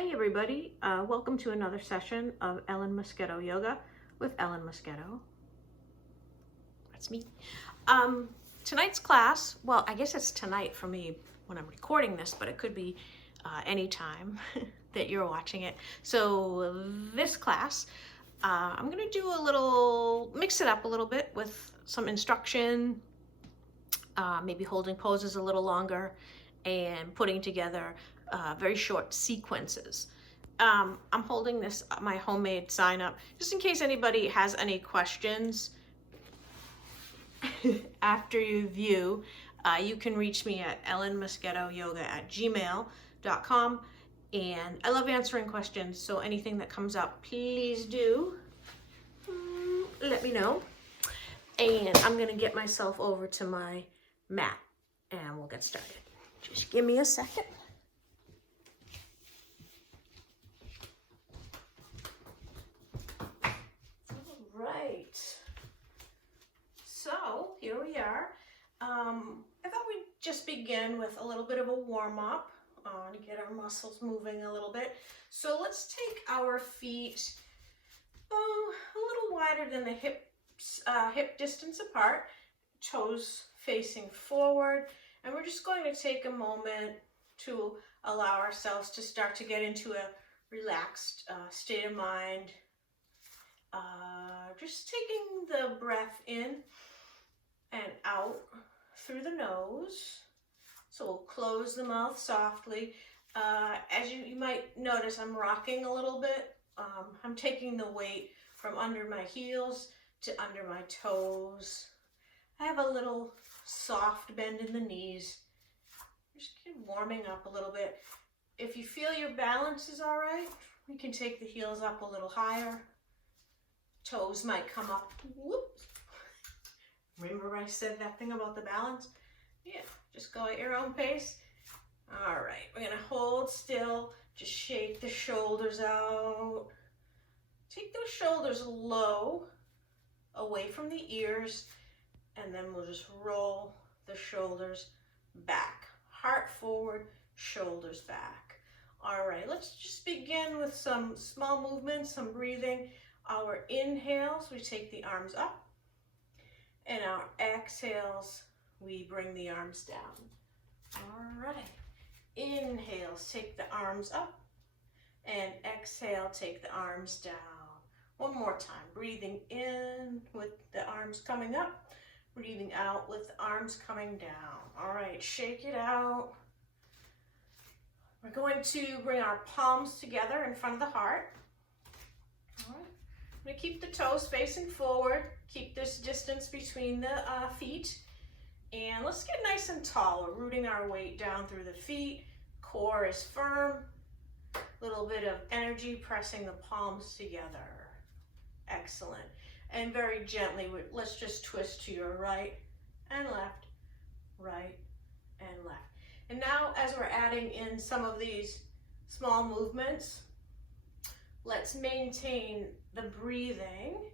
Hi everybody, welcome to another session of Moschetto Yoga with Moschetto. That's me. Tonight's class, well, I guess it's tonight for me when I'm recording this, but it could be any time that you're watching it. So this class, I'm going to do a little, mix it up a little bit with some instruction, maybe holding poses a little longer and putting together very short sequences. I'm holding this, my homemade sign up, just in case anybody has any questions after you view. You can reach me at ellenmoschettoyoga@gmail.com, and I love answering questions, so anything that comes up, please do let me know. And I'm gonna get myself over to my mat and we'll get started. Just give me a second. Right, so here we are. I thought we'd just begin with a little bit of a warm-up to get our muscles moving a little bit. So let's take our feet a little wider than the hip distance apart, toes facing forward, and we're just going to take a moment to allow ourselves to start to get into a relaxed state of mind. Just taking the breath in and out through the nose. So we'll close the mouth softly. As you might notice, I'm rocking a little bit. I'm taking the weight from under my heels to under my toes. I have a little soft bend in the knees. Just keep warming up a little bit. If you feel your balance is all right, you can take the heels up a little higher. Toes might come up. Whoops. Remember I said that thing about the balance? Yeah, just go at your own pace. All right, we're gonna hold still. Just shake the shoulders out. Take those shoulders low, away from the ears, and then we'll just roll the shoulders back. Heart forward, shoulders back. All right, let's just begin with some small movements, some breathing. Our inhales, we take the arms up, and our exhales, we bring the arms down. All right, inhales, take the arms up, and exhale, take the arms down. One more time, breathing in with the arms coming up, breathing out with the arms coming down. All right, shake it out. We're going to bring our palms together in front of the heart. All right. I'm going to keep the toes facing forward, keep this distance between the feet, and let's get nice and tall. We're rooting our weight down through the feet, core is firm, little bit of energy pressing the palms together. Excellent. And very gently, let's just twist to your right and left, right and left. And now as we're adding in some of these small movements, let's maintain the breathing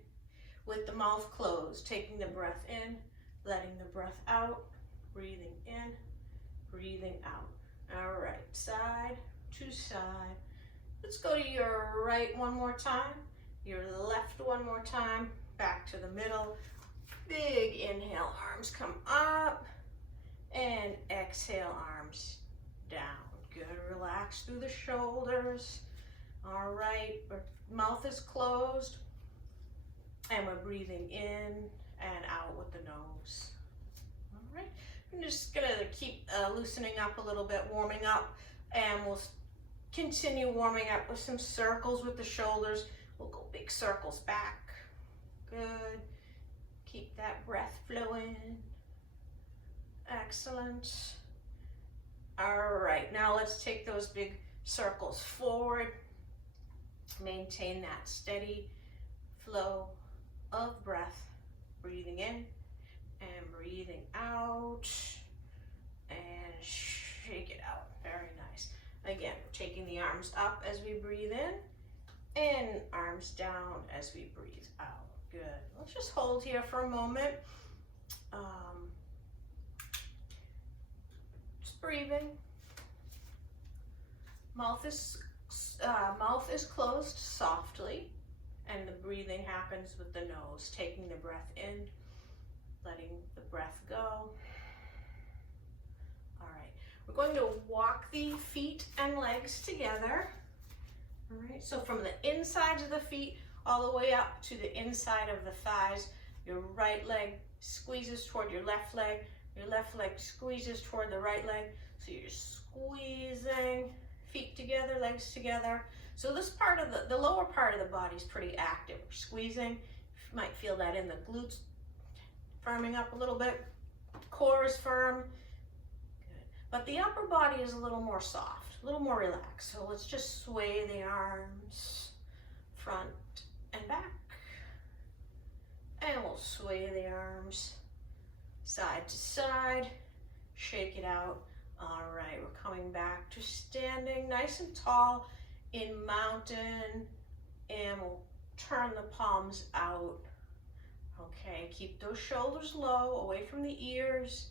with the mouth closed, taking the breath in, letting the breath out, breathing in, breathing out. All right, side to side. Let's go to your right one more time, your left one more time, back to the middle. Big inhale, arms come up, and exhale, arms down. Good, relax through the shoulders. All right, our mouth is closed, and we're breathing in and out with the nose. All right, I'm just gonna keep loosening up a little bit, warming up, and we'll continue warming up with some circles with the shoulders. We'll go big circles back. Good. Keep that breath flowing. Excellent. All right, now let's take those big circles forward. Maintain that steady flow of breath, breathing in and breathing out, and shake it out. Very nice. Again, taking the arms up as we breathe in and arms down as we breathe out. Good. Let's just hold here for a moment. Just breathing. Mouth is mouth is closed softly, and the breathing happens with the nose, taking the breath in, letting the breath go. All right, we're going to walk the feet and legs together. All right, so from the insides of the feet all the way up to the inside of the thighs, your right leg squeezes toward your left leg squeezes toward the right leg. So you're squeezing feet together, legs together. So this part of the lower part of the body is pretty active. We're squeezing. You might feel that in the glutes, firming up a little bit. Core is firm. Good. But the upper body is a little more soft, a little more relaxed. So let's just sway the arms front and back. And we'll sway the arms side to side, shake it out. All right, we're coming back to standing nice and tall in mountain, and we'll turn the palms out. Okay, keep those shoulders low, away from the ears.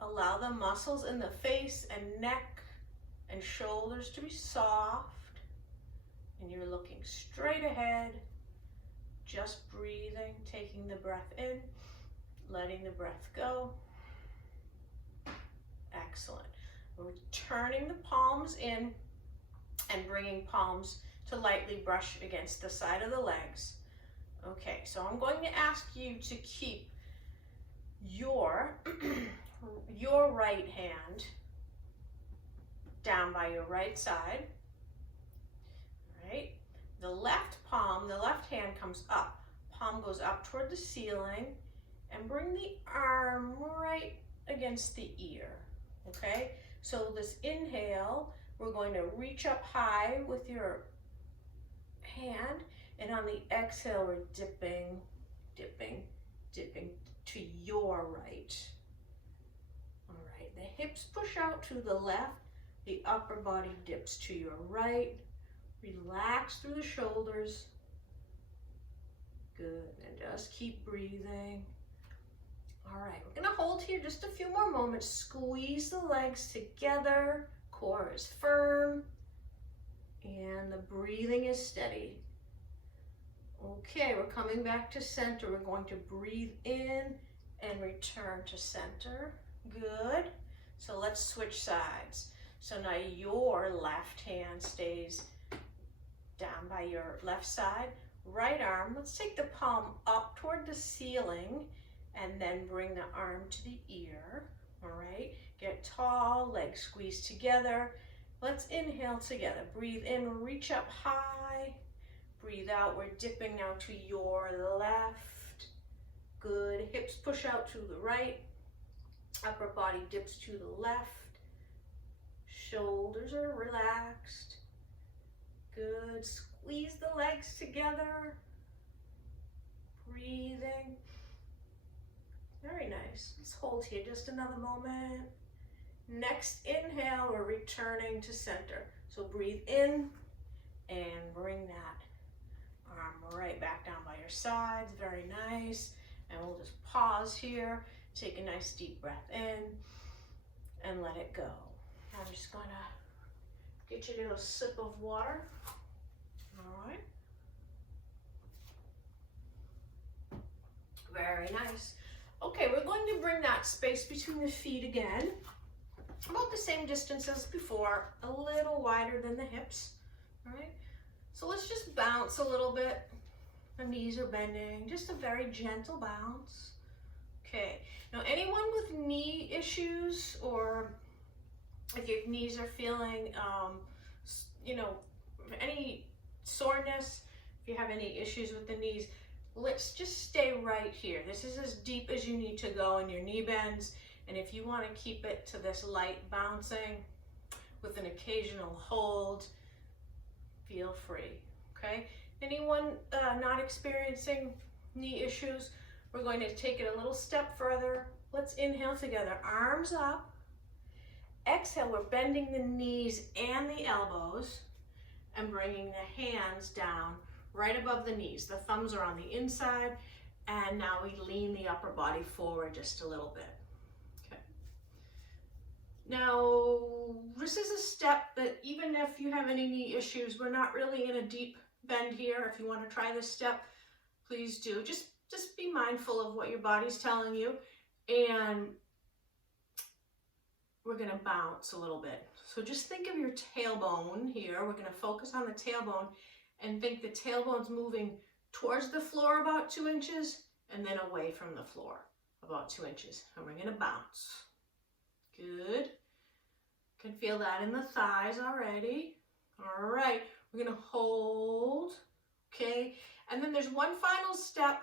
Allow the muscles in the face and neck and shoulders to be soft. And you're looking straight ahead, just breathing, taking the breath in, letting the breath go. Excellent. We're turning the palms in and bringing palms to lightly brush against the side of the legs. Okay, so I'm going to ask you to keep your right hand down by your right side. All right. The left palm, the left hand comes up. Palm goes up toward the ceiling, and bring the arm right against the ear. Okay, so this inhale, we're going to reach up high with your hand, and on the exhale, we're dipping, dipping, dipping to your right. All right, the hips push out to the left, the upper body dips to your right. Relax through the shoulders. Good, and just keep breathing. All right, we're gonna hold here just a few more moments. Squeeze the legs together, core is firm, and the breathing is steady. Okay, we're coming back to center. We're going to breathe in and return to center. Good, so let's switch sides. So now your left hand stays down by your left side. Right arm, let's take the palm up toward the ceiling and then bring the arm to the ear. All right, get tall, legs squeeze together. Let's inhale together. Breathe in, reach up high. Breathe out, we're dipping now to your left. Good, hips push out to the right. Upper body dips to the left. Shoulders are relaxed. Good, squeeze the legs together. Breathing. Very nice. Let's hold here just another moment. Next inhale, we're returning to center. So breathe in and bring that arm right back down by your sides. Very nice. And we'll just pause here. Take a nice deep breath in and let it go. I'm just gonna get you a little sip of water. All right. Very nice. Okay, we're going to bring that space between the feet again, about the same distance as before, a little wider than the hips. All right. So let's just bounce a little bit. The knees are bending, just a very gentle bounce. Okay. Now, anyone with knee issues, or if your knees are feeling, any soreness, if you have any issues with the knees, let's just stay right here. This is as deep as you need to go in your knee bends. And if you want to keep it to this light bouncing with an occasional hold, feel free, okay? Anyone not experiencing knee issues, we're going to take it a little step further. Let's inhale together, arms up. Exhale, we're bending the knees and the elbows and bringing the hands down right above the knees. The thumbs are on the inside, and now we lean the upper body forward just a little bit. Okay. Now, this is step that even if you have any knee issues, we're not really in a deep bend here. If you want to try this step, please do. Just be mindful of what your body's telling you. And we're going to bounce a little bit. So just think of your tailbone here. We're going to focus on the tailbone and think the tailbone's moving towards the floor about 2 inches and then away from the floor about 2 inches. And we're going to bounce. Good. Can feel that in the thighs already. All right. We're going to hold. Okay. And then there's one final step.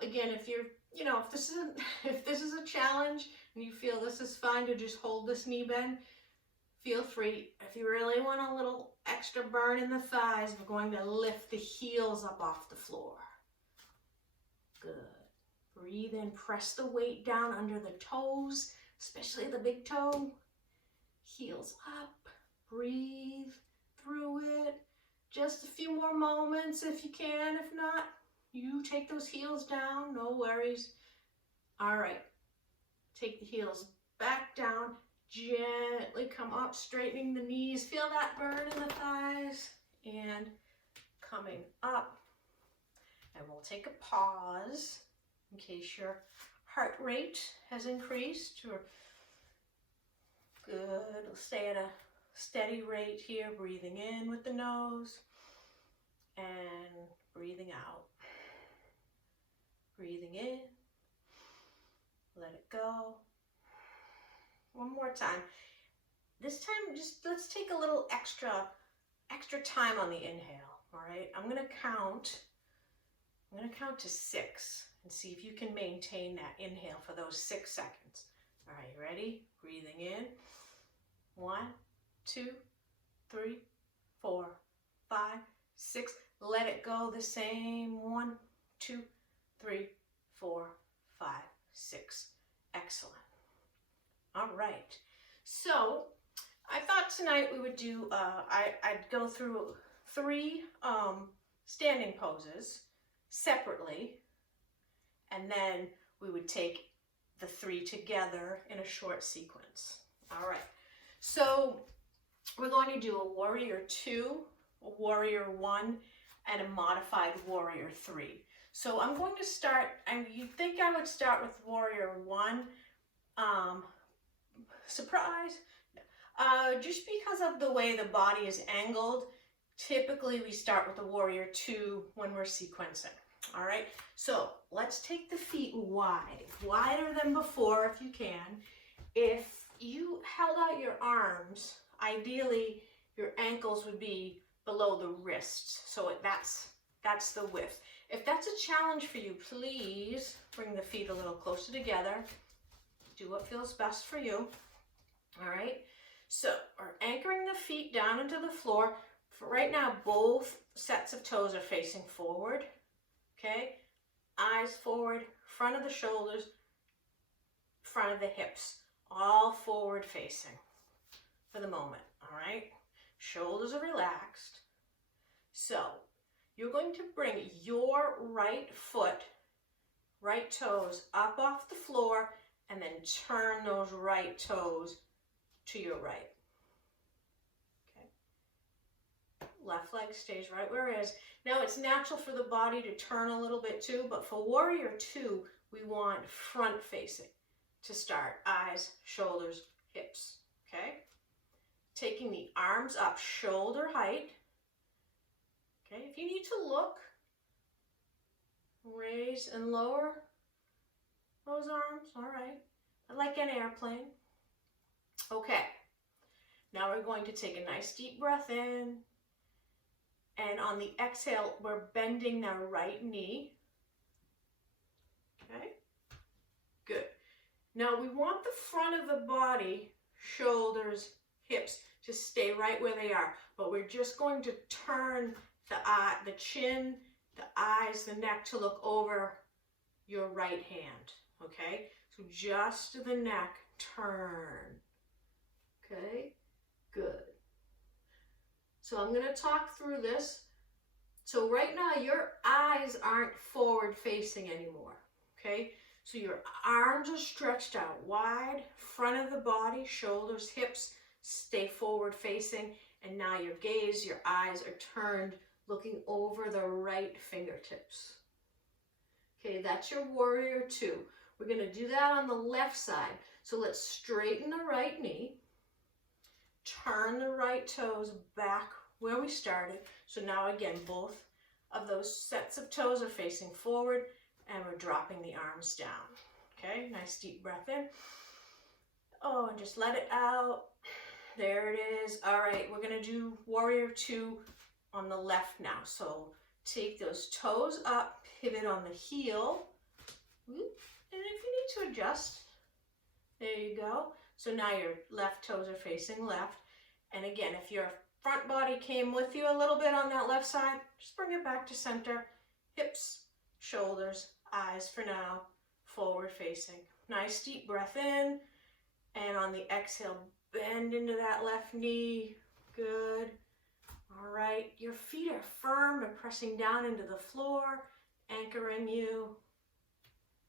Again, if you're, if this is a challenge and you feel this is fine to just hold this knee bend, feel free. If you really want a little extra burn in the thighs, we're going to lift the heels up off the floor. Good. Breathe in, press the weight down under the toes, especially the big toe. Heels up, breathe through it. Just a few more moments if you can. If not, you take those heels down, no worries. All right, take the heels back down, gently come up, straightening the knees. Feel that burn in the thighs and coming up. And we'll take a pause in case your heart rate has increased. Or good, we'll stay at a steady rate here, breathing in with the nose and breathing out. Breathing in, let it go. One more time. This time, just let's take a little extra time on the inhale, all right? I'm gonna count to 6 and see if you can maintain that inhale for those 6 seconds. All right, ready? Breathing in. 1, 2, 3, 4, 5, 6. Let it go the same. 1, 2, 3, 4, 5, 6. Excellent. All right. So I thought tonight we would do, I'd go through 3 standing poses separately, and then we would take the 3 together in a short sequence. All right. So we're going to do a warrior 2, a warrior 1, and a modified warrior 3. So I'm going to start, you'd think I would start with warrior 1. Surprise. Just because of the way the body is angled, typically we start with the warrior 2 when we're sequencing. All right, so let's take the feet wide, wider than before if you can. If you held out your arms, ideally your ankles would be below the wrists, so that's the width. If that's a challenge for you, please bring the feet a little closer together. Do what feels best for you. All right, so we're anchoring the feet down into the floor. For right now, both sets of toes are facing forward. Okay, eyes forward, front of the shoulders, front of the hips, all forward facing for the moment. All right, shoulders are relaxed. So you're going to bring your right foot, right toes up off the floor, and then turn those right toes to your right. Okay. Left leg stays right where it is. Now it's natural for the body to turn a little bit too, but for warrior 2, we want front facing to start. Eyes, shoulders, hips. Okay. Taking the arms up shoulder height. Okay, if you need to look, raise and lower those arms. All right, like an airplane. Okay, now we're going to take a nice deep breath in, and on the exhale, we're bending the right knee. Okay, good. Now we want the front of the body, shoulders, hips, to stay right where they are, but we're just going to turn the chin, the eyes, the neck to look over your right hand. Okay, so just the neck, turn. Okay, good. So I'm going to talk through this. So right now your eyes aren't forward facing anymore. Okay, so your arms are stretched out wide, front of the body, shoulders, hips, Stay forward facing, and now your gaze, your eyes are turned, looking over the right fingertips. Okay, that's your warrior two. We're gonna do that on the left side. So let's straighten the right knee, turn the right toes back where we started. So now again, both of those sets of toes are facing forward, and we're dropping the arms down. Okay, nice deep breath in. Oh, and just let it out. There it is. All right, we're gonna do warrior two on the left now. So take those toes up, pivot on the heel. And if you need to adjust, there you go. So now your left toes are facing left. And again, if your front body came with you a little bit on that left side, just bring it back to center. Hips, shoulders, eyes for now, forward facing. Nice deep breath in. And on the exhale, bend into that left knee. Good. All right, your feet are firm and pressing down into the floor, anchoring you,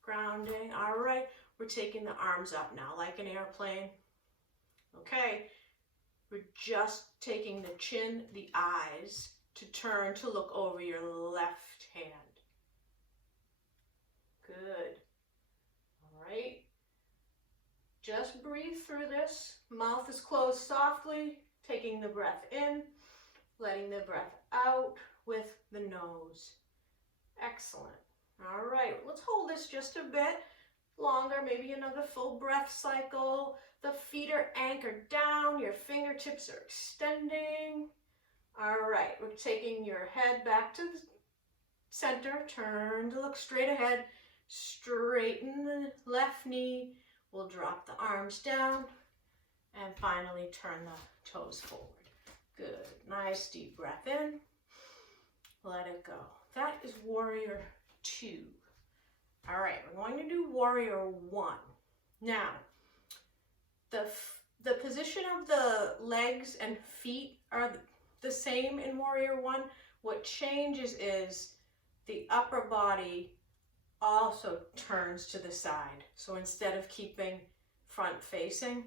grounding. All right, we're taking the arms up now like an airplane. Okay, we're just taking the chin, the eyes to turn to look over your left hand. Good. All right. Just breathe through this. Mouth is closed softly, taking the breath in, letting the breath out with the nose. Excellent. All right, let's hold this just a bit longer, maybe another full breath cycle. The feet are anchored down, your fingertips are extending. All right, we're taking your head back to the center, turn to look straight ahead, straighten the left knee. We'll drop the arms down and finally turn the toes forward. Good. Nice deep breath in. Let it go. That is warrior two. All right, we're going to do warrior one. Now, the position of the legs and feet are the same in warrior one. What changes is the upper body also turns to the side. So instead of keeping front facing,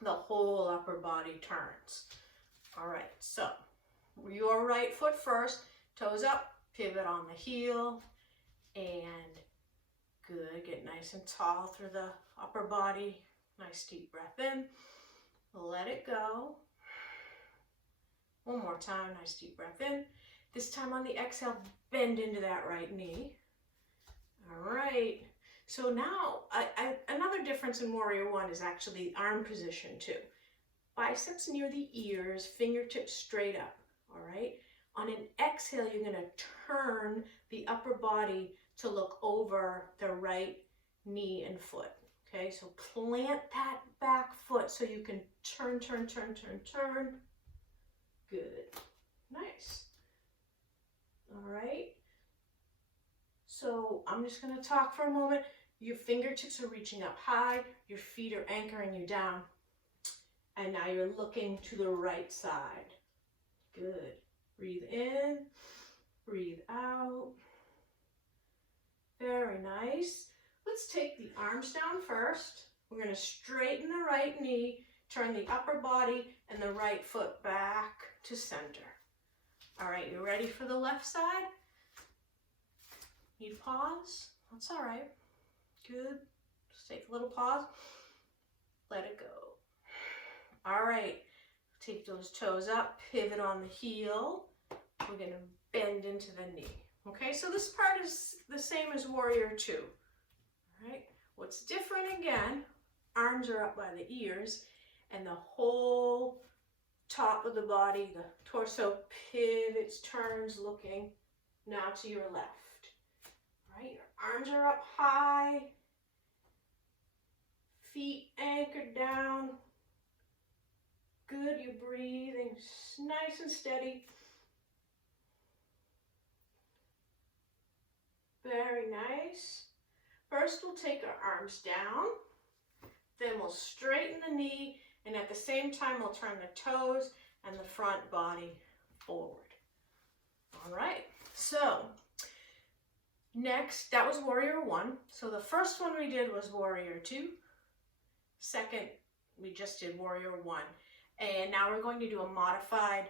the whole upper body turns. All right, so your right foot first, toes up, pivot on the heel, and good, get nice and tall through the upper body. Nice deep breath in, let it go. One more time, nice deep breath in. This time on the exhale, bend into that right knee. All right, so now another difference in warrior one is actually the arm position too. Biceps near the ears, fingertips straight up, all right? On an exhale, you're gonna turn the upper body to look over the right knee and foot, okay? So plant that back foot so you can turn. Good, nice. All right. So I'm just going to talk for a moment. Your fingertips are reaching up high, your feet are anchoring you down, and now you're looking to the right side. Good. Breathe in, breathe out. Very nice. Let's take the arms down first. We're going to straighten the right knee, turn the upper body and the right foot back to center. All right, you ready for the left side? Need pause? That's all right. Good. Just take a little pause. Let it go. All right. Take those toes up, pivot on the heel. We're going to bend into the knee. Okay, so this part is the same as warrior two. All right. What's different again, arms are up by the ears and the whole top of the body, the torso pivots, turns, looking now to your left. Right, your arms are up high, feet anchored down. Good, you're breathing nice and steady. Very nice. First, we'll take our arms down, then we'll straighten the knee, and at the same time, we'll turn the toes and the front body forward. All right, so next, that was warrior one. So the first one we did was warrior two. Second, we just did warrior one. And now we're going to do a modified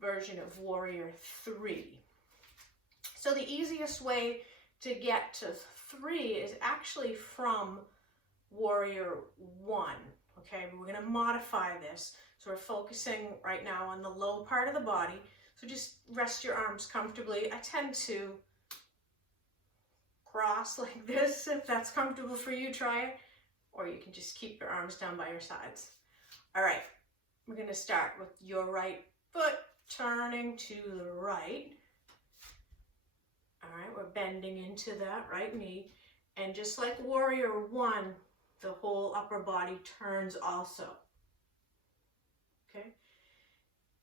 version of Warrior 3. So the easiest way to get to 3 is actually from Warrior 1. Okay, we're going to modify this. So we're focusing right now on the low part of the body. So just rest your arms comfortably. I tend to cross like this. If that's comfortable for you, try it. Or you can just keep your arms down by your sides. All right, we're going to start with your right foot turning to the right. All right, we're bending into that right knee. And just like Warrior 1, the whole upper body turns also. Okay.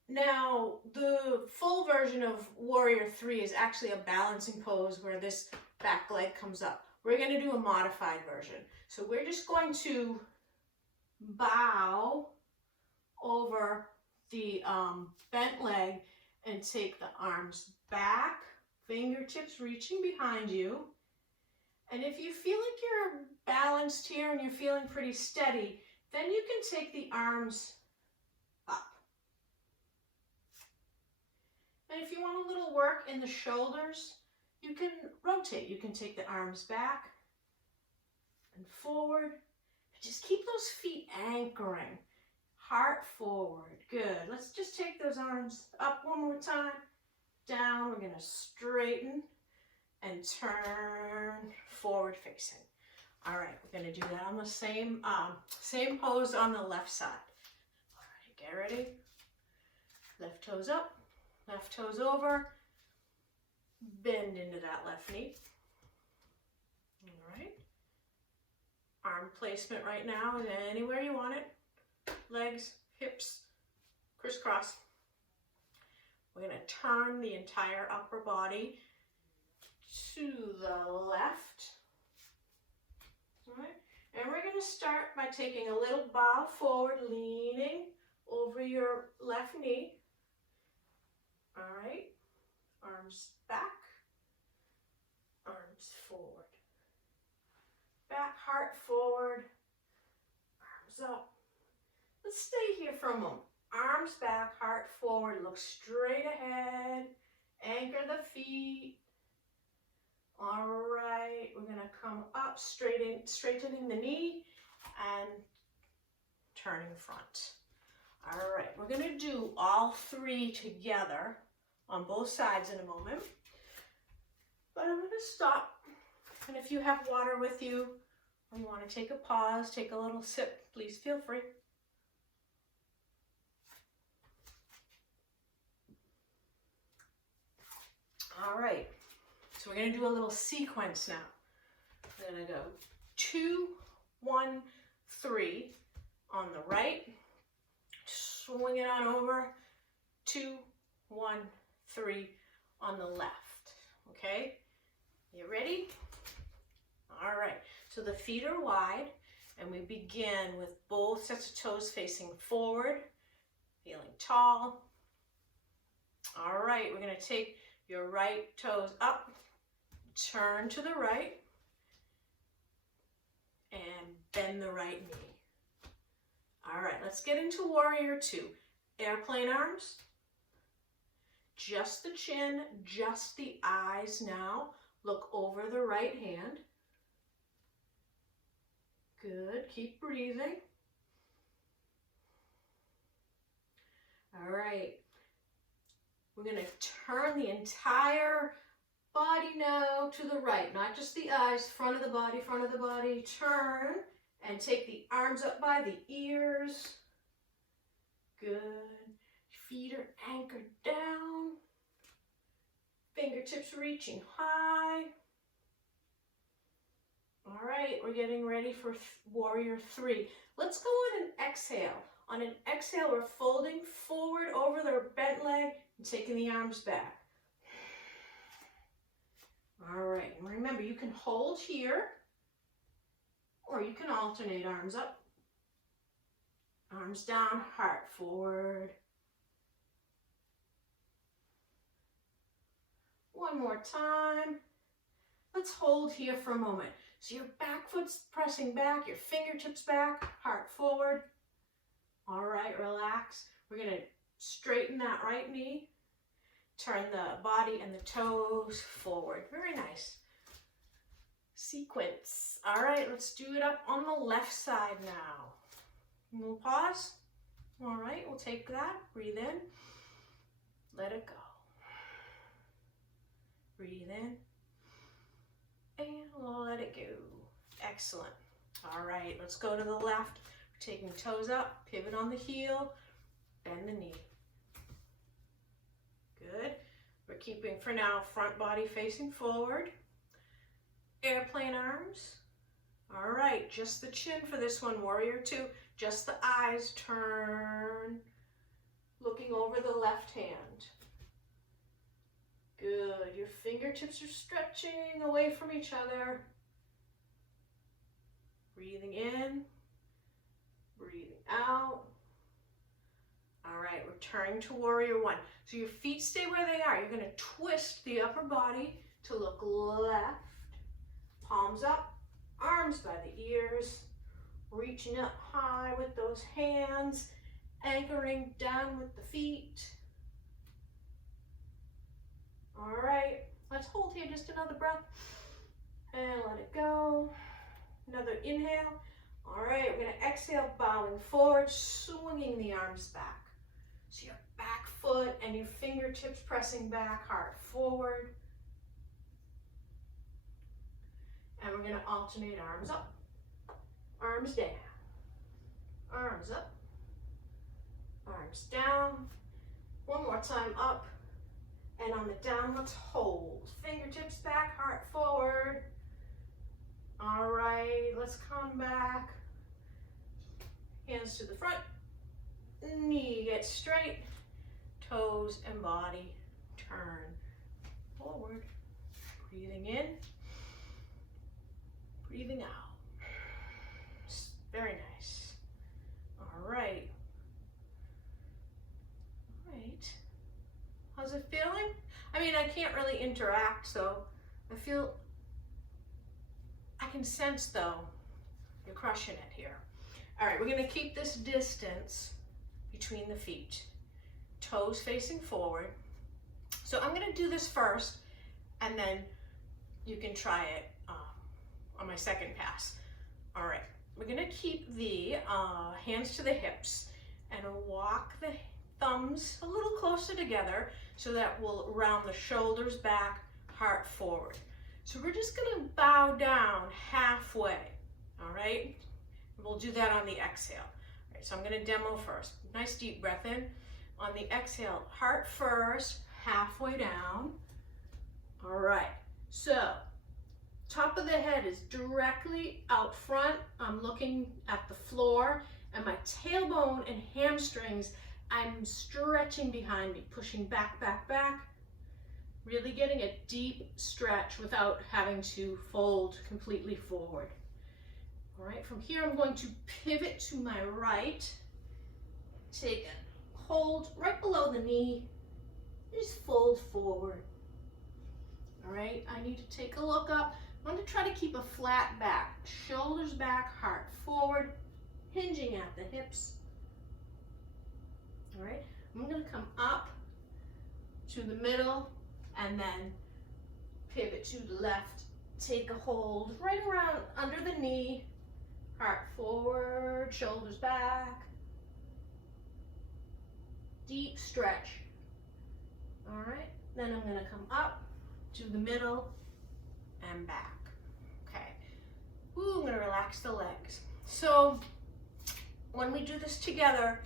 Now, the full version of Warrior 3 is actually a balancing pose where this back leg comes up. We're going to do a modified version. So we're just going to bow over the bent leg and take the arms back, fingertips reaching behind you. And if you feel like you're balanced here and you're feeling pretty steady, then you can take the arms up. And if you want a little work in the shoulders, you can rotate. You can take the arms back and forward. Just keep those feet anchoring. Heart forward. Good. Let's just take those arms up one more time. Down. We're going to straighten and turn forward facing. All right, we're going to do that on the same pose on the left side. All right, get ready. Left toes up, left toes over. Bend into that left knee. All right. Arm placement right now is anywhere you want it. Legs, hips, crisscross. We're going to turn the entire upper body to the left. All right. And we're going to start by taking a little bow forward, leaning over your left knee. All right. Arms back, arms forward. Back, heart forward, arms up. Let's stay here for a moment. Arms back, heart forward, look straight ahead, anchor the feet. All right, we're going to come up, straightening the knee and turning front. All right, we're going to do all 3 together on both sides in a moment. But I'm going to stop. And if you have water with you or you want to take a pause, take a little sip, please feel free. All right, so we're going to do a little sequence now. We're going to go 2, 1, 3 on the right. Swing it on over. 2, 1, 3 on the left. Okay, you ready? All right, so the feet are wide and we begin with both sets of toes facing forward, feeling tall. All right, we're going to take your right toes up, turn to the right, and bend the right knee. All right, let's get into Warrior 2. Airplane arms, just the chin, just the eyes now. Look over the right hand. Good, keep breathing. All right. We're going to turn the entire body now to the right, not just the eyes, front of the body, turn and take the arms up by the ears. Good. Feet are anchored down. Fingertips reaching high. All right, we're getting ready for Warrior 3. Let's go on an exhale. On an exhale, we're folding forward over the bent leg and taking the arms back. All right, and remember, you can hold here, or you can alternate arms up, arms down, heart forward. One more time. Let's hold here for a moment. So your back foot's pressing back, your fingertips back, heart forward. All right, relax. We're gonna straighten that right knee, turn the body and the toes forward. Very nice. Sequence. All right, let's do it up on the left side now. We'll pause. All right, we'll take that, breathe in, let it go. Breathe in, and let it go. Excellent. All right, let's go to the left. We're taking toes up, pivot on the heel, bend the knee. Good. We're keeping, for now, front body facing forward. Airplane arms. All right, just the chin for this one, warrior two. Just the eyes turn, looking over the left hand. Good, your fingertips are stretching away from each other. Breathing in, breathing out. All right, returning to warrior one. So your feet stay where they are. You're gonna twist the upper body to look left, palms up, arms by the ears, reaching up high with those hands, anchoring down with the feet. All right, let's hold here just another breath and let it go. Another inhale. All right, we're gonna exhale, bowing forward, swinging the arms back. So your back foot and your fingertips pressing back, heart forward. And we're gonna alternate arms up, arms down, arms up, arms down. One more time up, and on the down, let's hold. Fingertips back, heart forward. All right, let's come back. Hands to the front, knee gets straight, toes and body turn forward. Breathing in, breathing out. Very nice. All right. All right. How's it feeling? I mean, I can't really interact, so I can sense though, you're crushing it here. All right, we're gonna keep this distance between the feet. Toes facing forward. So I'm gonna do this first, and then you can try it on my second pass. All right, we're gonna keep the hands to the hips and walk the thumbs a little closer together so that we'll round the shoulders back, heart forward. So we're just gonna bow down halfway, all right? We'll do that on the exhale. All right, so I'm gonna demo first. Nice deep breath in. On the exhale, heart first, halfway down. All right, so top of the head is directly out front. I'm looking at the floor, and my tailbone and hamstrings, I'm stretching behind me, pushing back, back, back. Really getting a deep stretch without having to fold completely forward. All right, from here I'm going to pivot to my right. Take a hold right below the knee. Just fold forward. All right, I need to take a look up. I want to try to keep a flat back. Shoulders back, heart forward, hinging at the hips. All right, I'm going to come up to the middle and then pivot to the left. Take a hold right around under the knee, heart forward, shoulders back. Deep stretch. All right, then I'm going to come up to the middle and back. Okay. Ooh, I'm going to relax the legs. So when we do this together,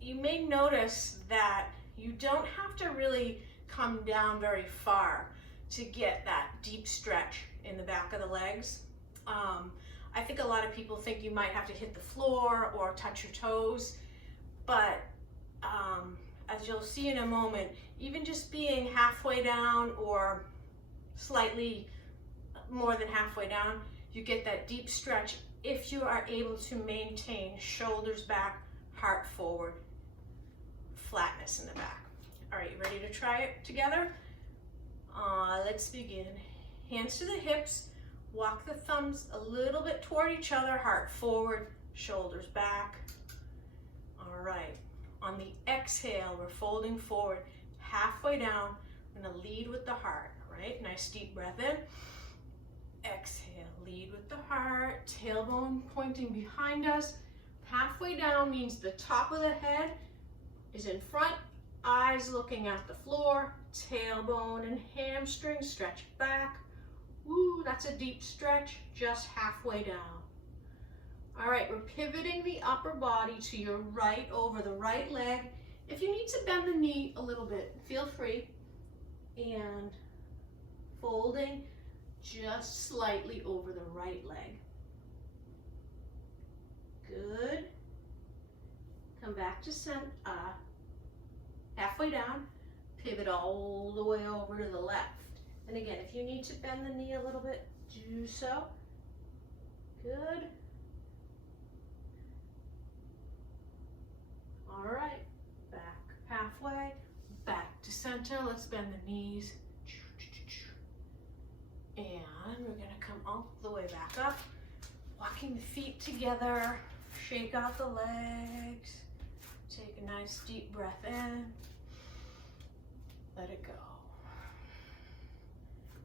you may notice that you don't have to really come down very far to get that deep stretch in the back of the legs. I think a lot of people think you might have to hit the floor or touch your toes, but as you'll see in a moment, even just being halfway down or slightly more than halfway down, you get that deep stretch if you are able to maintain shoulders back, heart forward, flatness in the back. All right, you ready to try it together? Let's begin. Hands to the hips, walk the thumbs a little bit toward each other, heart forward, shoulders back. exhale, we're folding forward. Halfway down, I'm gonna lead with the heart, all right? Nice deep breath in. Exhale, lead with the heart, tailbone pointing behind us. Halfway down means the top of the head is in front, eyes looking at the floor, tailbone and hamstring stretch back. Woo, that's a deep stretch, just halfway down. All right, we're pivoting the upper body to your right over the right leg. If you need to bend the knee a little bit, feel free. And folding just slightly over the right leg. Good. Come back to center, halfway down, pivot all the way over to the left. And again, if you need to bend the knee a little bit, do so. Good. All right, back halfway, back to center. Let's bend the knees. And we're gonna come all the way back up, walking the feet together, shake out the legs, take a nice deep breath in, let it go.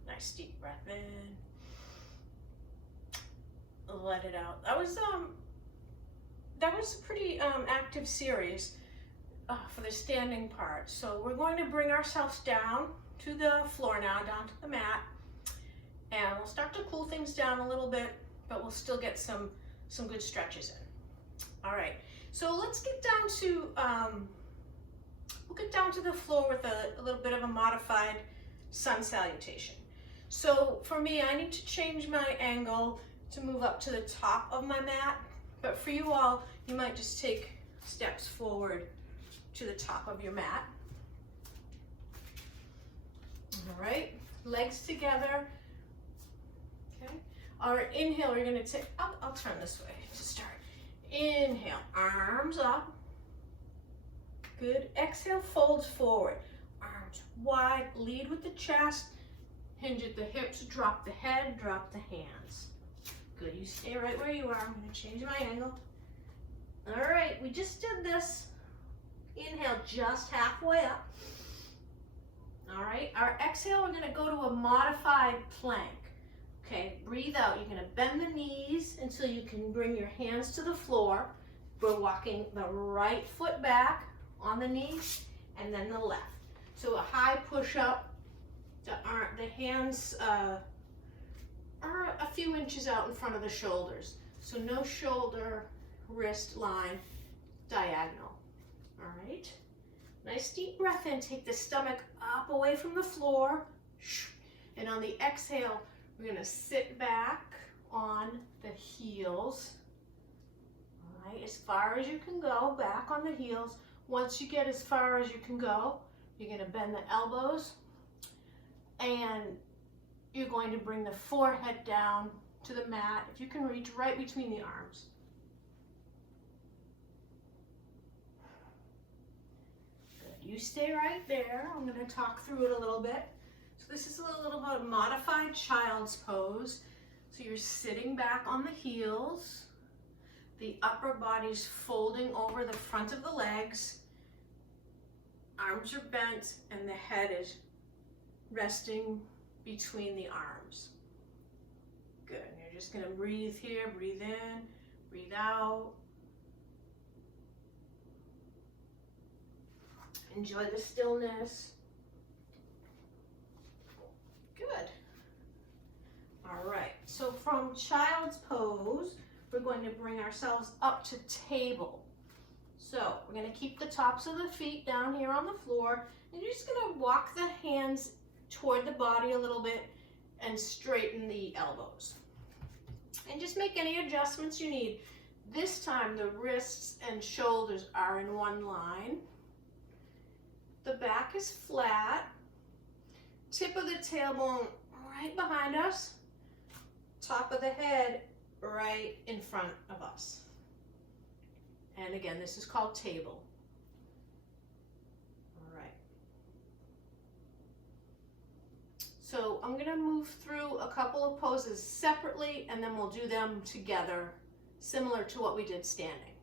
Nice deep breath in, let it out. That was a pretty active series for the standing part. So we're going to bring ourselves down to the floor now, down to the mat, and we'll start to cool things down a little bit, but we'll still get some good stretches in. All right, so let's get down to, we'll get down to the floor with a little bit of a modified sun salutation. So for me, I need to change my angle to move up to the top of my mat, but for you all, you might just take steps forward to the top of your mat. All right, legs together. Okay, our inhale, we're gonna take, I'll turn this way to start. Inhale, arms up. Good, exhale, folds forward. Arms wide, lead with the chest, hinge at the hips, drop the head, drop the hands. Good, you stay right where you are. I'm gonna change my angle. All right, we just did this. Inhale, just halfway up. All right, our exhale, we're gonna go to a modified plank. Okay, breathe out. You're gonna bend the knees until you can bring your hands to the floor. We're walking the right foot back on the knee and then the left. So a high push up, the hands are a few inches out in front of the shoulders. So no shoulder, wrist line, diagonal. All right, nice deep breath in. Take the stomach up away from the floor. And on the exhale, we're gonna sit back on the heels. All right, as far as you can go, back on the heels. Once you get as far as you can go, you're gonna bend the elbows and you're going to bring the forehead down to the mat. If you can reach right between the arms. Good, you stay right there. I'm gonna talk through it a little bit. So this is a little bit of a modified child's pose. So you're sitting back on the heels. The upper body's folding over the front of the legs. Arms are bent and the head is resting between the arms. Good, and you're just gonna breathe here, breathe in, breathe out. Enjoy the stillness. Good. All right, so from child's pose, we're going to bring ourselves up to table. So we're gonna keep the tops of the feet down here on the floor, and you're just gonna walk the hands toward the body a little bit and straighten the elbows. And just make any adjustments you need. This time the wrists and shoulders are in one line. The back is flat. Tip of the tailbone right behind us. Top of the head right in front of us. And again, this is called table. All right. So I'm gonna move through a couple of poses separately and then we'll do them together, similar to what we did standing.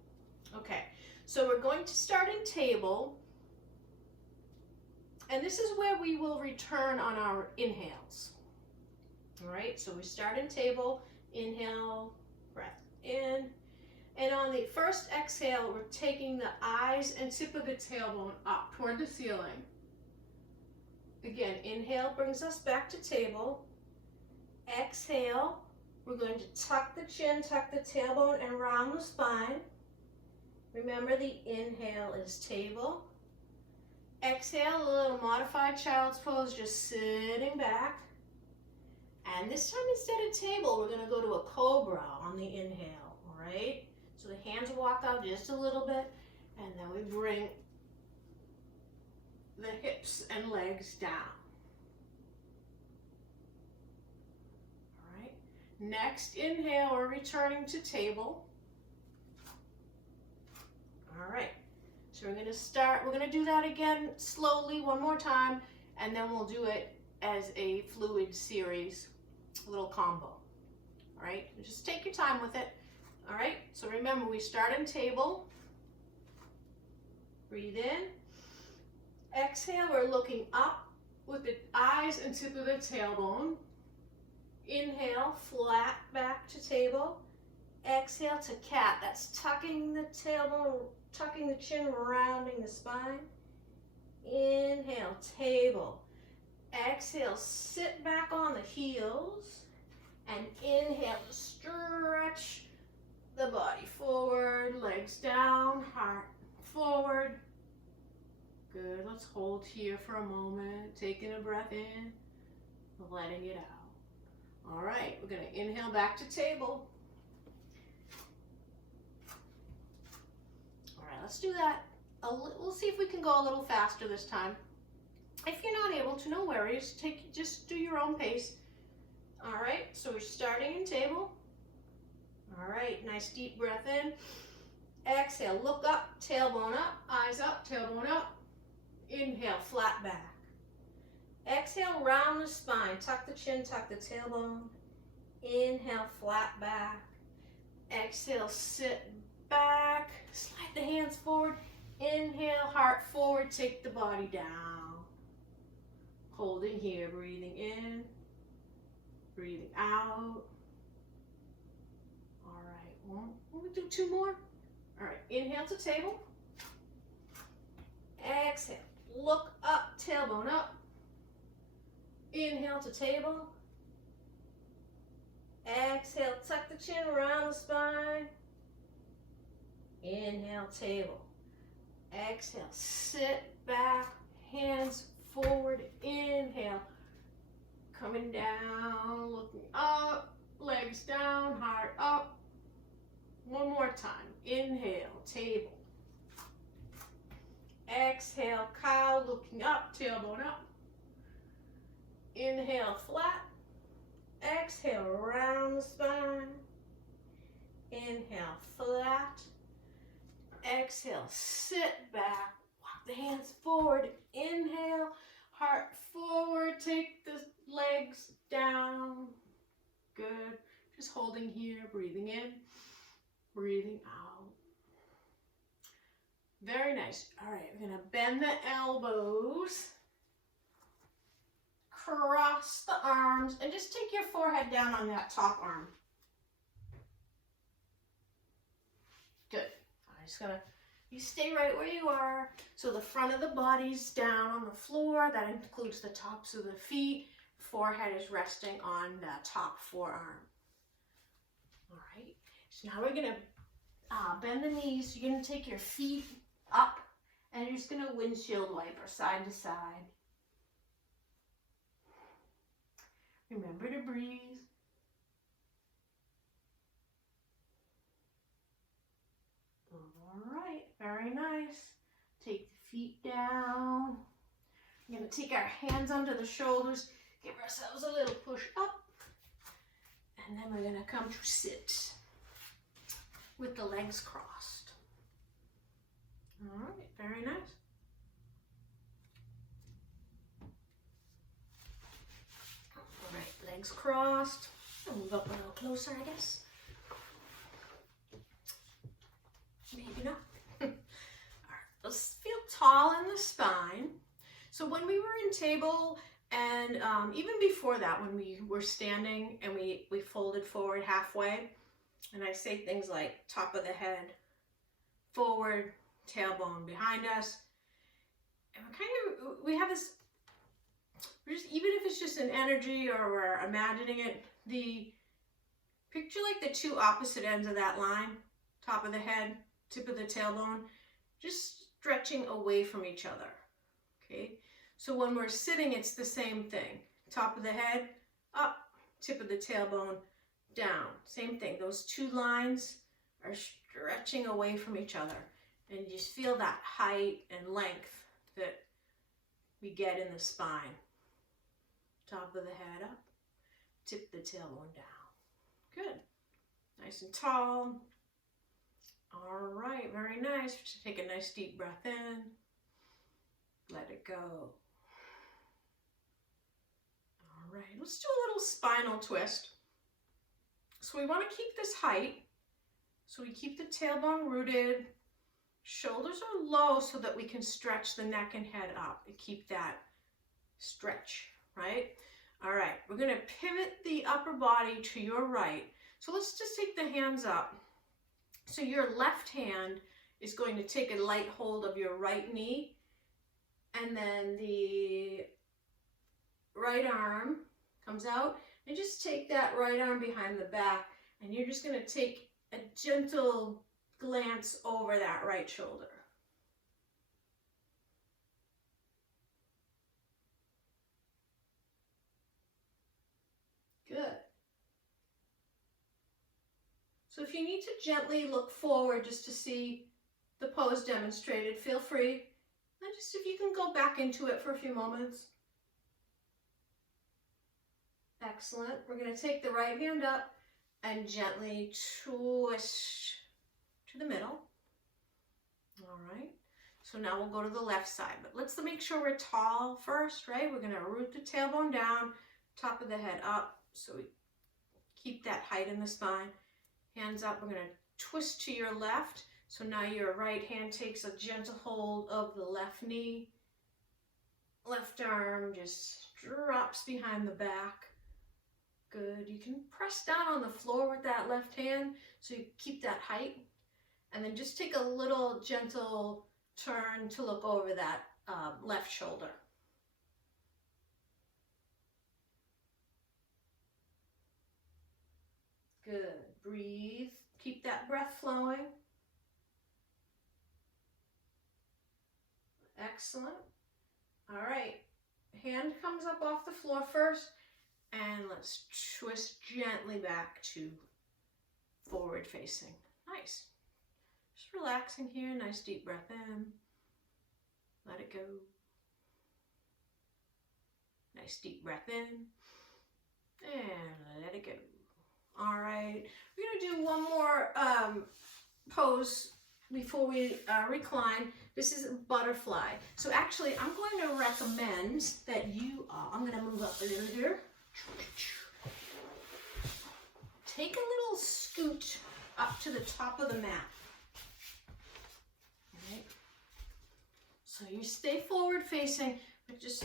Okay, so we're going to start in table. And this is where we will return on our inhales. All right, so we start in table, inhale, breath in. And on the first exhale, we're taking the eyes and tip of the tailbone up toward the ceiling. Again, inhale brings us back to table. Exhale, we're going to tuck the chin, tuck the tailbone, and round the spine. Remember, the inhale is table. Exhale, a little modified child's pose, just sitting back. And this time, instead of table, we're going to go to a cobra on the inhale, all right? So the hands walk out just a little bit, and then we bring the hips and legs down. All right. Next inhale, we're returning to table. All right. So we're going to do that again slowly one more time, and then we'll do it as a fluid series, a little combo. All right. Just take your time with it. All right. So remember, we start in table. Breathe in. Exhale, we're looking up with the eyes and tip of the tailbone. Inhale, flat back to table. Exhale to cat. That's tucking the tailbone, tucking the chin, rounding the spine. Inhale, table. Exhale, sit back on the heels. And inhale, stretch the body forward, legs down, heart forward. Good, let's hold here for a moment, taking a breath in, letting it out. All right, we're gonna inhale back to table. All right, let's do that. We'll see if we can go a little faster this time. If you're not able to, no worries, just do your own pace. All right, so we're starting in table. All right, nice deep breath in. Exhale, look up, tailbone up, eyes up, tailbone up. Inhale, flat back. Exhale, round the spine. Tuck the chin, tuck the tailbone. Inhale, flat back. Exhale, sit back. Slide the hands forward. Inhale, heart forward. Take the body down. Holding here, breathing in, breathing out. All right, we'll do two more. All right, inhale to table. Exhale. Look up, tailbone up. Inhale to table. Exhale, tuck the chin, round the spine. Inhale, table. Exhale, sit back, hands forward. Inhale, coming down, looking up, legs down, heart up. One more time. Inhale, table. Exhale, cow, looking up, tailbone up. Inhale, flat. Exhale, round the spine. Inhale, flat. Exhale, sit back. Walk the hands forward. Inhale, heart forward. Take the legs down. Good. Just holding here, breathing in, breathing out. Very nice. All right, we're gonna bend the elbows, cross the arms, and just take your forehead down on that top arm. Good. I'm just gonna, you stay right where you are. So the front of the body's down on the floor. That includes the tops of the feet. Forehead is resting on the top forearm. All right. So now we're gonna bend the knees. You're gonna take your feet up, and you're just gonna windshield wiper side to side. Remember to breathe. All right, very nice. Take the feet down. We're gonna take our hands under the shoulders, give ourselves a little push up, and then we're gonna come to sit with the legs crossed. All right, very nice. All right, legs crossed. I'll move up a little closer, I guess. Maybe not. All right, let's feel tall in the spine. So when we were in table, and even before that, when we were standing and we folded forward halfway, and I say things like top of the head, forward, tailbone behind us, and we have this, even if it's just an energy or we're imagining it, picture like the two opposite ends of that line, top of the head, tip of the tailbone, just stretching away from each other, okay? So when we're sitting, it's the same thing. Top of the head, up, tip of the tailbone, down. Same thing. Those two lines are stretching away from each other. And you just feel that height and length that we get in the spine. Top of the head up, tip the tailbone down. Good. Nice and tall. All right, very nice. Just take a nice deep breath in. Let it go. All right, let's do a little spinal twist. So we want to keep this height. So we keep the tailbone rooted. Shoulders are low so that we can stretch the neck and head up and keep that stretch, right? All right, we're going to pivot the upper body to your right. So let's just take the hands up. So your left hand is going to take a light hold of your right knee, and then the right arm comes out, and just take that right arm behind the back, and you're just going to take a gentle glance over that right shoulder. Good. So if you need to gently look forward just to see the pose demonstrated, feel free. And just if you can go back into it for a few moments. Excellent. We're going to take the right hand up and gently twist to the middle. All right. So now we'll go to the left side, but let's make sure we're tall first, right? We're going to root the tailbone down, top of the head up, so we keep that height in the spine. Hands up, we're going to twist to your left. So now your right hand takes a gentle hold of the left knee. Left arm just drops behind the back. Good. You can press down on the floor with that left hand so you keep that height. And then just take a little gentle turn to look over that left shoulder. Good. Breathe. Keep that breath flowing. Excellent. All right. Hand comes up off the floor first, and let's twist gently back to forward facing. Nice. Just relaxing here. Nice deep breath in. Let it go. Nice deep breath in. And let it go. All right. We're going to do one more pose before we recline. This is a butterfly. So actually, I'm going to recommend that you, I'm going to move up a little here. Take a little scoot up to the top of the mat. All right. So you stay forward facing, but just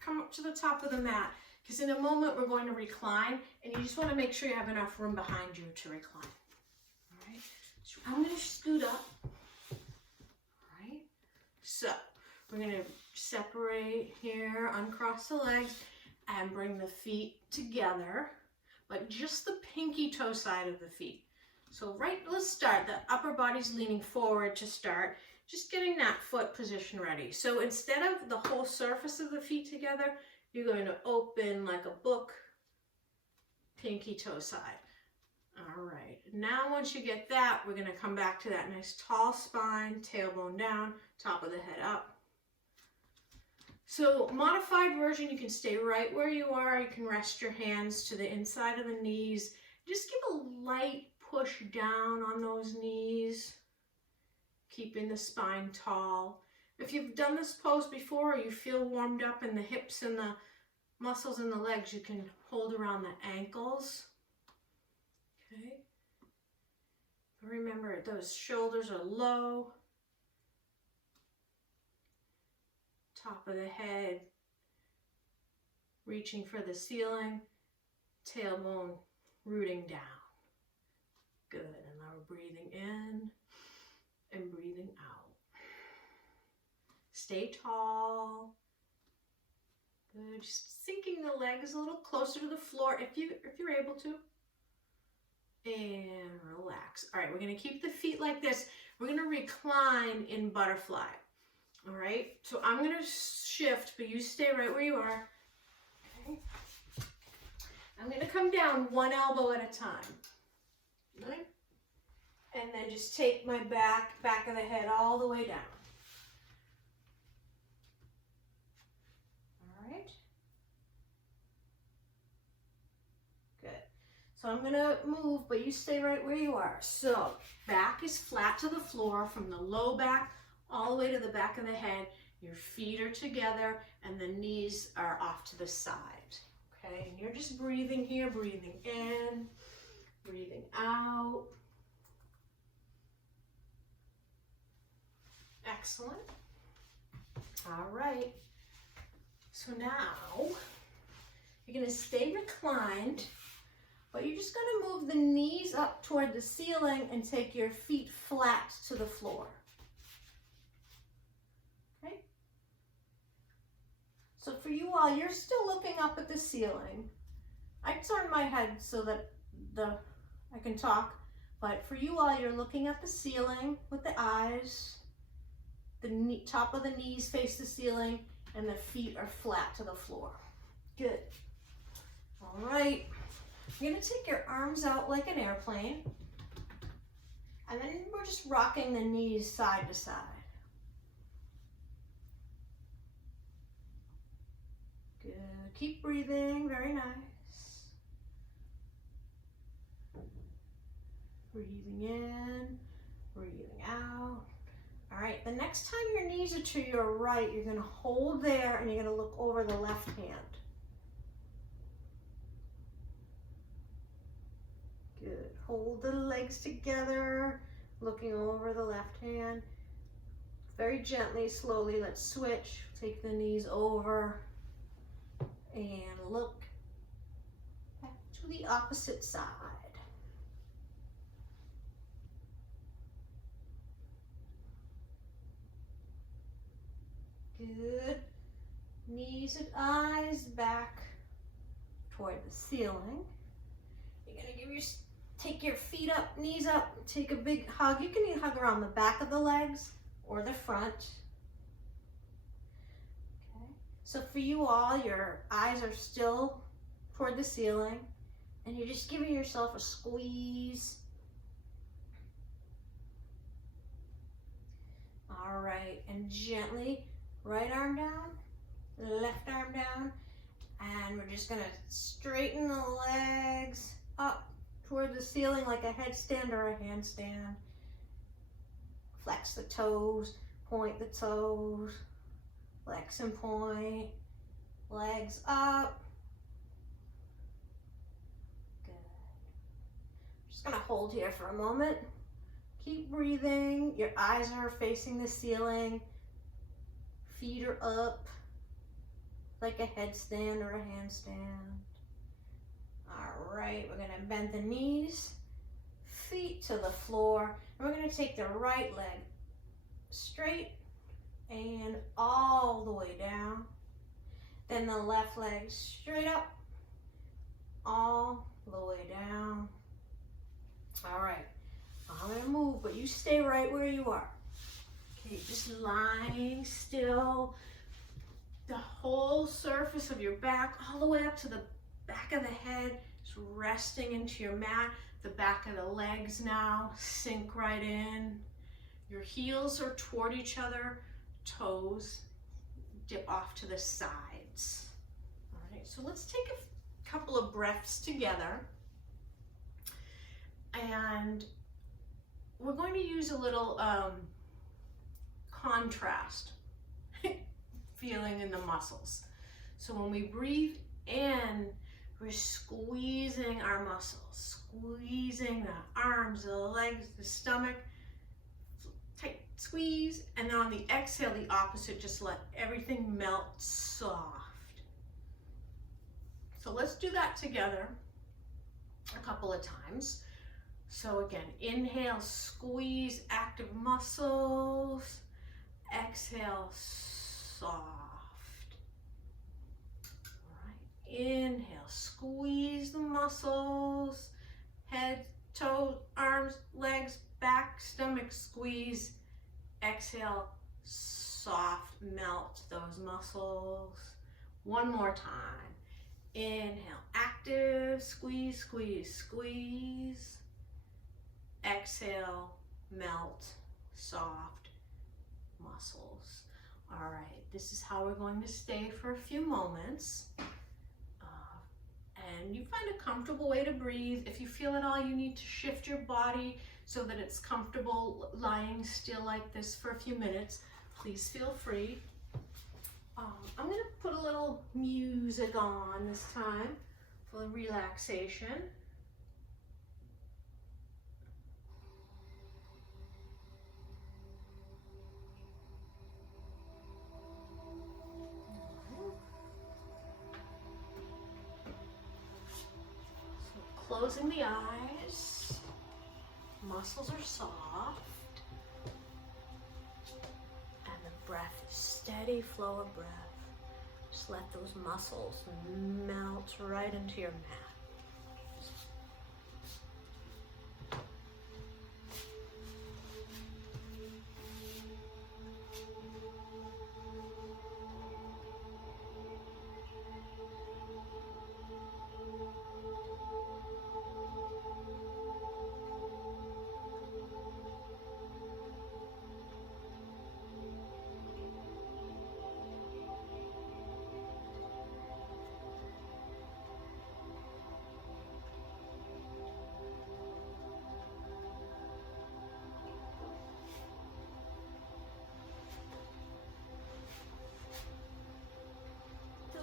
come up to the top of the mat, because in a moment we're going to recline, and you just want to make sure you have enough room behind you to recline. All right. So I'm going to scoot up. So we're going to separate here, uncross the legs, and bring the feet together, but just the pinky toe side of the feet. So let's start. The upper body's leaning forward to start, just getting that foot position ready. So instead of the whole surface of the feet together, you're going to open like a book, pinky toe side. All right, now once you get that, we're going to come back to that nice tall spine, tailbone down, top of the head up. So modified version, you can stay right where you are. You can rest your hands to the inside of the knees. Just give a light push down on those knees, keeping the spine tall. If you've done this pose before, or you feel warmed up in the hips and the muscles in the legs, you can hold around the ankles. Okay. Remember, those shoulders are low. top of the head reaching for the ceiling, tailbone rooting down. Good, and now we're breathing in and breathing out. Stay tall. Good, just sinking the legs a little closer to the floor if you're able to. And relax. All right, we're gonna keep the feet like this. We're gonna recline in butterfly. All right, so I'm gonna shift, but you stay right where you are. Okay. I'm gonna come down one elbow at a time. Right? And then just take my back of the head all the way down. All right. Good. So I'm gonna move, but you stay right where you are. So back is flat to the floor from the low back all the way to the back of the head. Your feet are together and the knees are off to the side. Okay, and you're just breathing here, breathing in, breathing out. Excellent. All right. So now you're going to stay reclined, but you're just going to move the knees up toward the ceiling and take your feet flat to the floor. Okay? So for you all, you're still looking up at the ceiling. I turn my head so that I can talk, but for you all, you're looking at the ceiling with the eyes. The top of the knees face the ceiling and the feet are flat to the floor. Good. All right. You're going to take your arms out like an airplane. And then we're just rocking the knees side to side. Good. Keep breathing. Very nice. Breathing in, breathing out. All right, the next time your knees are to your right, you're going to hold there and you're going to look over the left hand. Good. Hold the legs together, looking over the left hand. Very gently, slowly, let's switch. Take the knees over and look back to the opposite side. Good. Knees and eyes back toward the ceiling. You're going to take your feet up, knees up, take a big hug. You can hug around the back of the legs or the front. Okay. So for you all, your eyes are still toward the ceiling and you're just giving yourself a squeeze. All right, and gently right arm down, left arm down, and we're just gonna straighten the legs up toward the ceiling like a headstand or a handstand. Flex the toes, point the toes, flex and point, legs up. Good. Just gonna hold here for a moment. Keep breathing, your eyes are facing the ceiling. Feet are up like a headstand or a handstand. All right, we're gonna bend the knees, feet to the floor, and we're gonna take the right leg straight and all the way down. Then the left leg straight up, all the way down. All right, I'm gonna move, but you stay right where you are. Okay, just lying still, the whole surface of your back all the way up to the back of the head, just resting into your mat. The back of the legs now sink right in. Your heels are toward each other, toes dip off to the sides. All right, so let's take a couple of breaths together. And we're going to use a little contrast feeling in the muscles. So when we breathe in, we're squeezing our muscles, squeezing the arms, the legs, the stomach, tight squeeze, and then on the exhale, the opposite, just let everything melt soft. So let's do that together a couple of times. So again, inhale, squeeze active muscles. Exhale, soft. All right, inhale, squeeze the muscles. Head, toes, arms, legs, back, stomach, squeeze. Exhale, soft, melt those muscles. One more time. Inhale, active, squeeze, squeeze, squeeze. Exhale, melt, soft muscles. All right, this is how we're going to stay for a few moments. And you find a comfortable way to breathe. If you feel at all you need to shift your body so that it's comfortable lying still like this for a few minutes, please feel free. I'm going to put a little music on this time for relaxation. So closing the eyes, muscles are soft, and the breath is steady flow of breath. Just let those muscles melt right into your mat.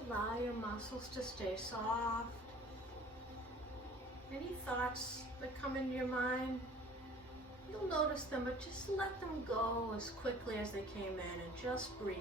Allow your muscles to stay soft. Any thoughts that come into your mind, you'll notice them, but just let them go as quickly as they came in and just breathe.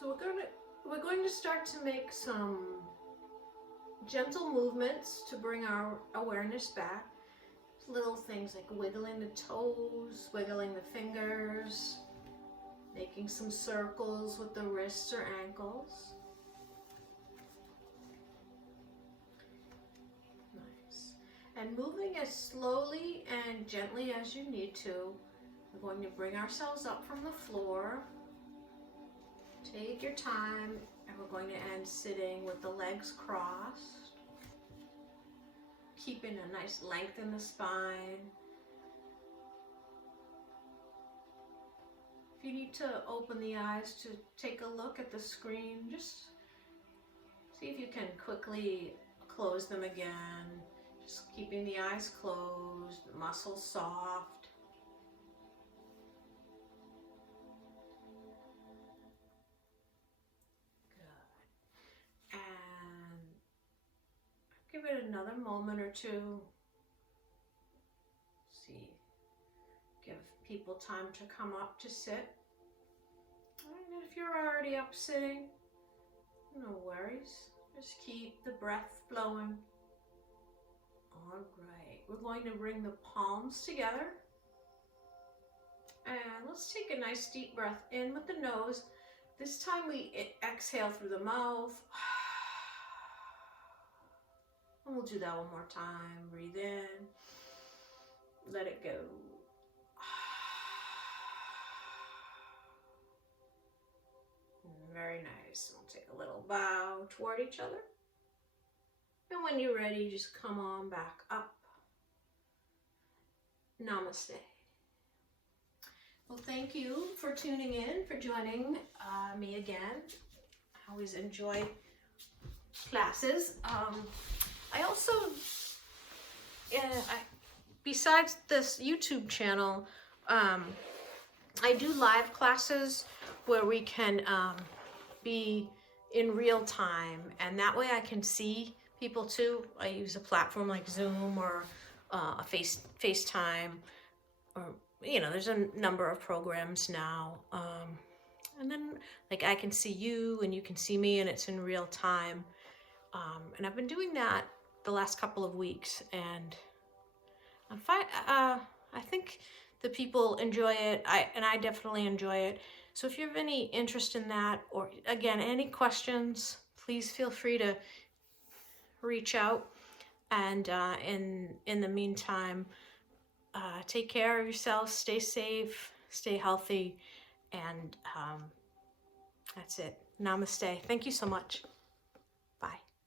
So we're going to start to make some gentle movements to bring our awareness back. Little things like wiggling the toes, wiggling the fingers, making some circles with the wrists or ankles. Nice. And moving as slowly and gently as you need to, we're going to bring ourselves up from the floor. Take your time, and we're going to end sitting with the legs crossed, keeping a nice length in the spine. If you need to open the eyes to take a look at the screen, just see if you can quickly close them again. Just keeping the eyes closed, the muscles soft. Give it another moment or two. See, give people time to come up to sit. And if you're already up sitting, no worries. Just keep the breath flowing. All right, we're going to bring the palms together. And let's take a nice deep breath in with the nose. This time we exhale through the mouth. And we'll do that one more time. Breathe in. Let it go. Very nice. We'll take a little bow toward each other. And when you're ready, just come on back up. Namaste. Well, thank you for tuning in, for joining me again. I always enjoy classes. I also, besides this YouTube channel, I do live classes where we can be in real time, and that way I can see people too. I use a platform like Zoom or a FaceTime, or there's a number of programs now, and then like I can see you and you can see me, and it's in real time. And I've been doing that the last couple of weeks, and I think the people enjoy it. I definitely enjoy it. So if you have any interest in that, or again, any questions, please feel free to reach out. And in the meantime, take care of yourself, stay safe, stay healthy, and that's it. Namaste. Thank you so much.